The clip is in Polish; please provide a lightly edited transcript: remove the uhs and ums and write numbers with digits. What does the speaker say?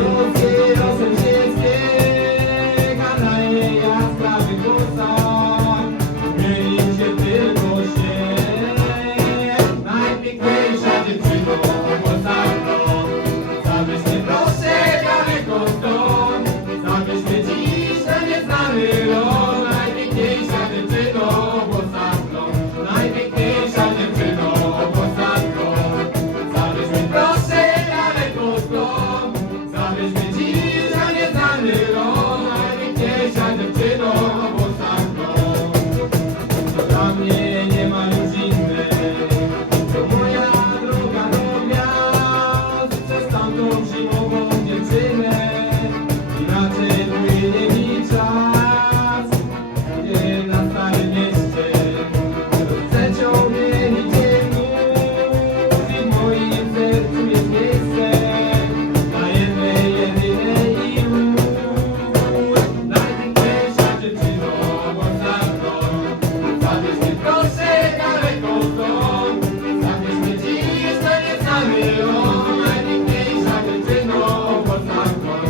Ludzkie rosem ziemskich, a na jej jaskrawych włosach mieni się tylko śnieg. Najpiękniejsza dziewczyno, Polsako, zabierz mnie proszę daleko stąd, zabierz mnie dziś na nieznany ląd. Najpiękniejsza dziewczyno, Polsako, najpiękniejsza dziewczyno, Polsako, zabierz mnie proszę daleko stąd, zabierz mnie dziś na nieznany ląd. Najpiękniejsza dziewczyno, Polsako, to dla mnie nie ma już innej. To moja droga do gwiazd, przez tamtą zimową dziewczynę. Inaczej płynie mi czas, gdzie na starym mieście rodzice ciągnie dzień nóż i w moim sercu jest miejsce dla jednej, jedynej i już. Najpiękniejsza dziewczyno, Polsako, zabierz mnie proszę daleko stąd, zabierz mnie dziś na nieznany ląd. Najpiękniejsza dziewczyno, Polsako,